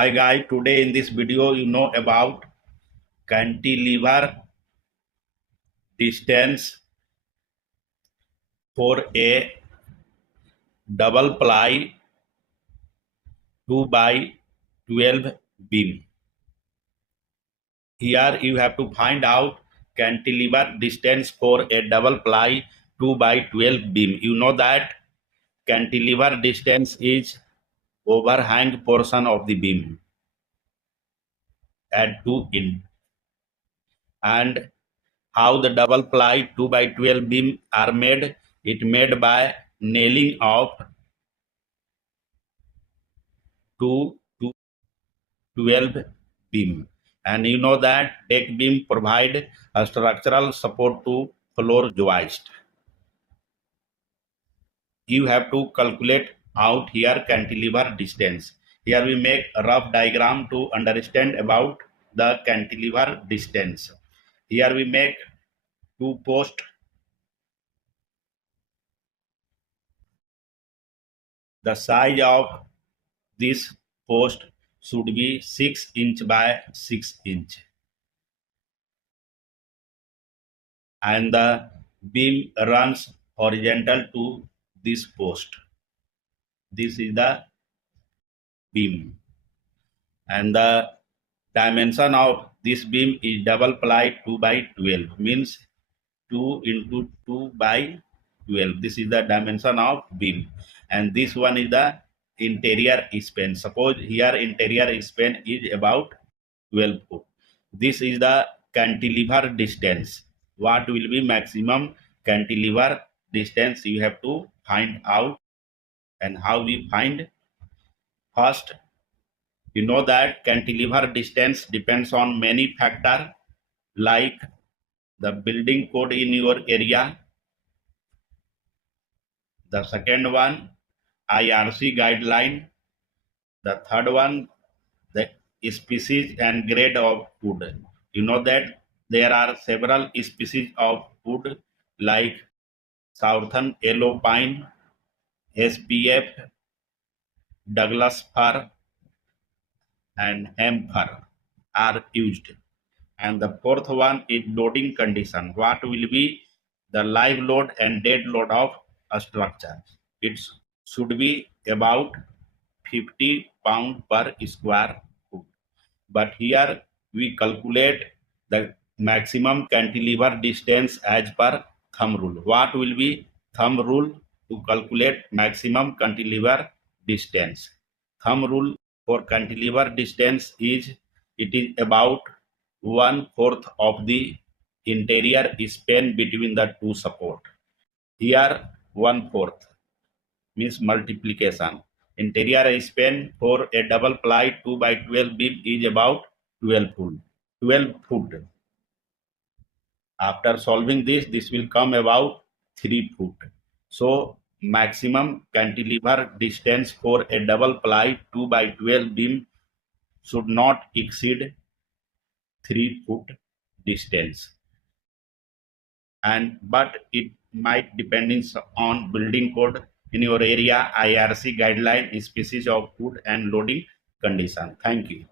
Hi guys, today in this video you know about cantilever distance for a double ply 2 by 12 beam. Here you have to find out cantilever distance for a double ply 2 by 12 beam. You know that cantilever distance is overhang portion of the beam at 2 in, and how the double ply 2 by 12 beam are made. It made by nailing of 2 to 12 beam, and you know that deck beam provide a structural support to floor joist. You have to calculate out here cantilever distance. Here we make a rough diagram to understand about the cantilever distance. Here we make two posts. The size of this post should be 6 inch by 6 inch, and the beam runs horizontal to this post. This is the beam, and the dimension of this beam is double ply 2 by 12, means 2 into 2 by 12. This is the dimension of beam, and this one is the interior span. Suppose here interior span is about 12 foot. This is the cantilever distance. What will be maximum cantilever distance? You have to find out. And how we find? First, you know that cantilever distance depends on many factors like the building code in your area. The second one, IRC guideline. The third one, the species and grade of wood. You know that there are several species of wood like southern yellow pine, SPF, Douglas fir, and hem fir are used. And the fourth one is loading condition. What will be the live load and dead load of a structure? It should be about 50 pound per square foot. But here we calculate the maximum cantilever distance as per thumb rule. What will be thumb rule to calculate maximum cantilever distance? Thumb rule for cantilever distance is it is about 1/4 of the interior span between the two support. Here 1/4 means multiplication. Interior span for a double ply 2 by 12 beam is about 12 foot. 12 foot. After solving this will come about 3 foot. So maximum cantilever distance for a double ply 2 by 12 beam should not exceed 3 foot distance. But it might depending on building code in your area, IRC guideline, species of wood, and loading condition. Thank you.